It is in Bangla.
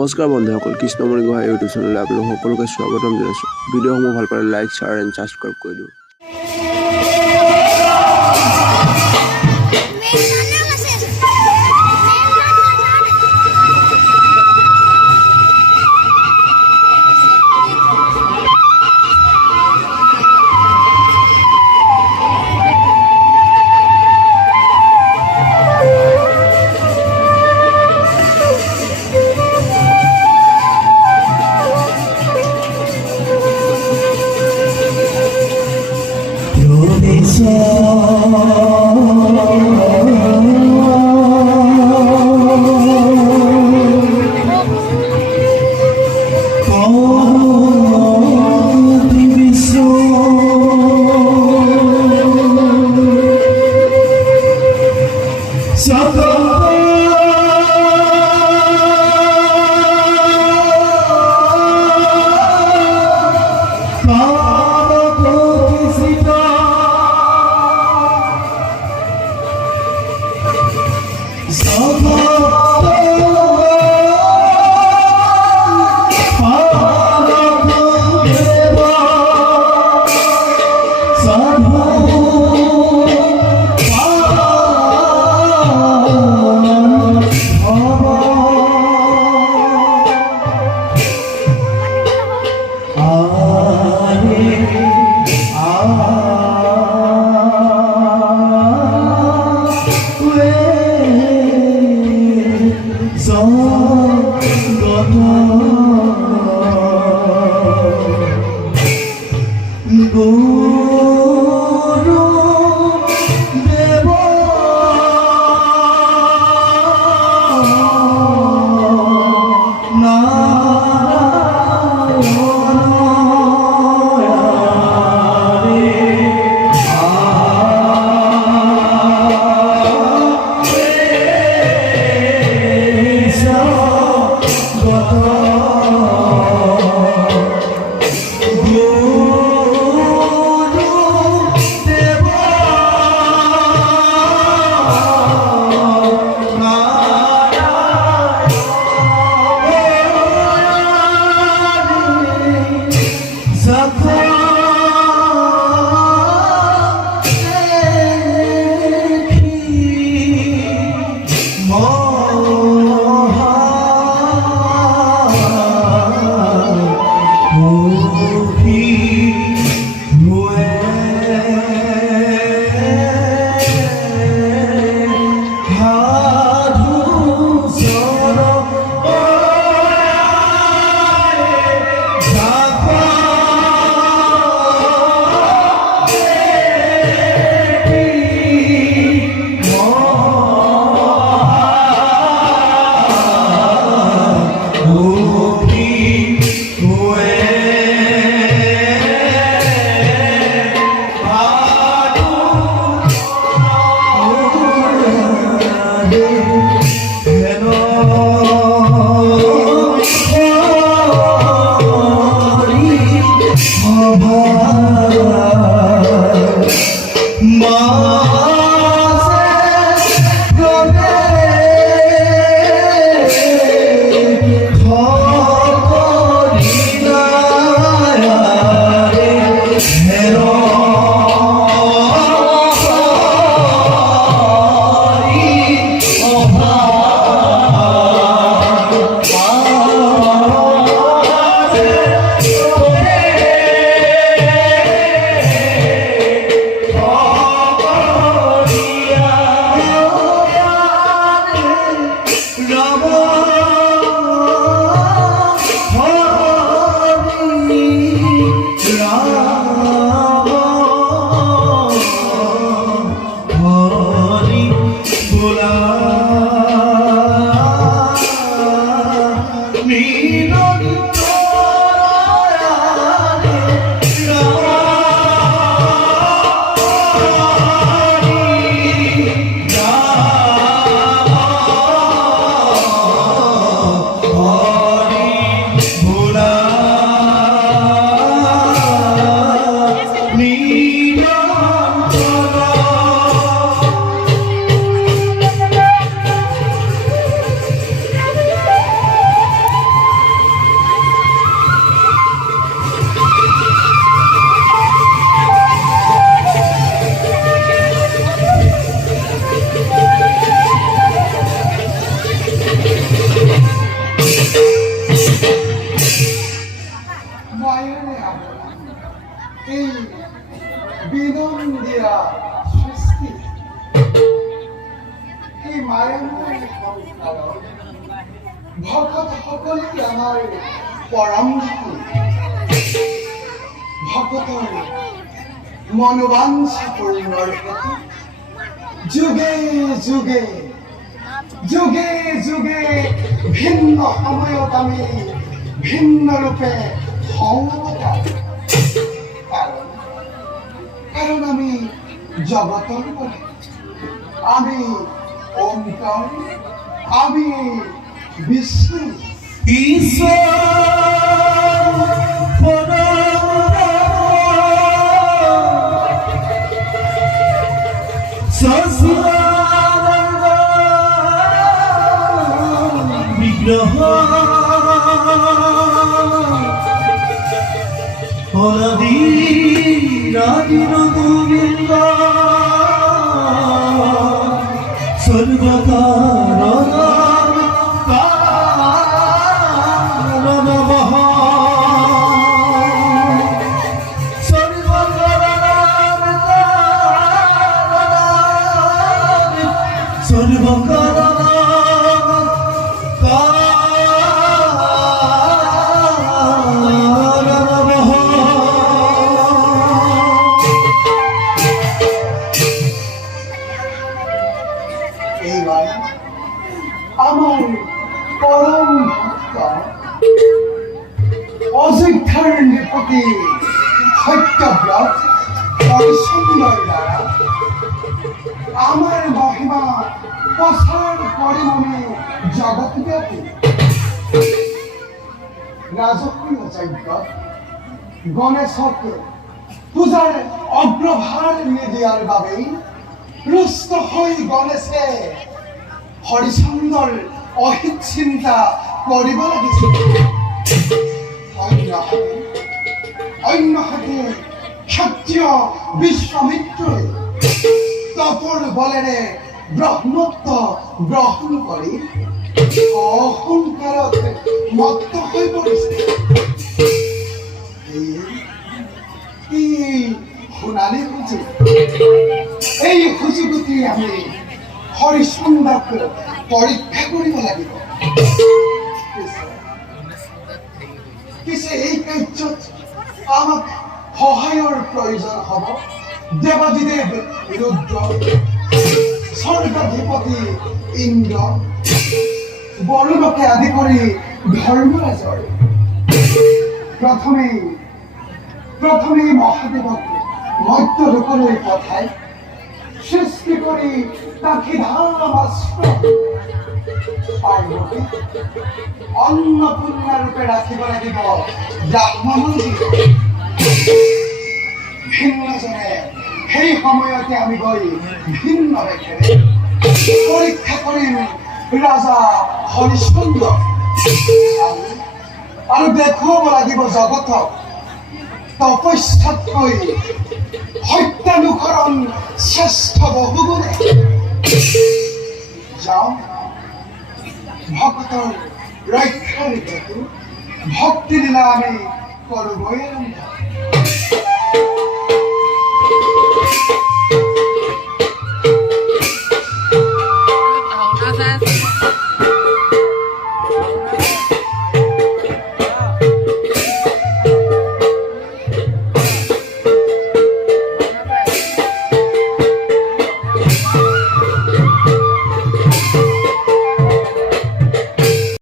নমস্কাৰ বন্ধুসকল, কৃষ্ণমণি গোহাঁই ইউটিউব চেনেললৈ আপোনালোক সকলোকে স্বাগতম জনাইছোঁ। ভিডিঅ'সমূহ ভাল পালে লাইক, শ্বেয়াৰ এণ্ড ছাবস্ক্ৰাইব কৰি দিব। বিনন্দিয়া সৃষ্টি এই মায়াময় সংসাৰৰ ভকতসকলেই আমাৰ পৰম ধন। ভকতৰ মনোবাঞ্ছা পূৰ্ণৰ হেতু যুগে যুগে যুগে যুগে ভিন্ন সময়ত আমি ভিন্ন ৰূপে সংগত, কাৰণ আমি জগতৰ পৰা, আমি ওমকাৰ, আমি বিষ্ণু বিগ্রহ অনাদির গোবিন্দ সর্বকারণ কারণ নমঃ সর্বকারণ সর্বকারণ এইবার আমার পরম ভক্ত অযোধ্যার নৃপতি সত্যব্রত হরিশ্চন্দ্র দ্বারা আমার মহিমা প্রসার করে মনে জগৎব্যাপী রাজকীয় যজ্ঞ গণেশক পূজার অগ্রভার নিদিয়ার বাবেই রুষ্ট হই গণেশে হরিচন্দর অহিত চিন্তা কৰিব লাগিছিল। অন্যহাতে ক্ষত্ৰিয় বিশ্বামিত্ৰই তপৰ বলেৰে ব্ৰহ্মত্ব গ্ৰহণ কৰি অহংকাৰত মত্ত হৈ পৰিছে। সোণালী সুযোগ, এই সুযোগতে আমি হৰিচন্দক পৰীক্ষা কৰিব লাগিব। পিছে এই কাৰ্যত আমাক সহায়ৰ প্ৰয়োজন হ'ব দেৱাদিদেৱ ৰুদ্ৰ, স্বৰ্গাধিপতি ইন্দ্ৰ, বৰুণকে আদি কৰি ধৰ্মৰাজৰ। প্ৰথমেই মহাদেৱক মধ্য লোকলৈ পঠাই সৃষ্টি কৰি তাকে ধামাস্ত্ৰ পাৰ্বতী অন্নপূৰ্ণা ৰূপে ৰাখিব লাগিব ব্ৰাহ্মণৰ। ভিন্নজনে সেই সময়তে আমি গৈ ভিন্ন বেশেৰে পৰীক্ষা কৰিম ৰাজা হৰিশ্চন্দ্ৰ, আৰু দেখুৱাব লাগিব জগতক তপস্যাতকৈ সত্যানুসৰণ শ্ৰেষ্ঠ বহুগুণে। যাওঁ, ভকতৰ ৰক্ষাৰ হেতু ভক্তিলীলা আমি কৰোঁগৈ আৰম্ভ।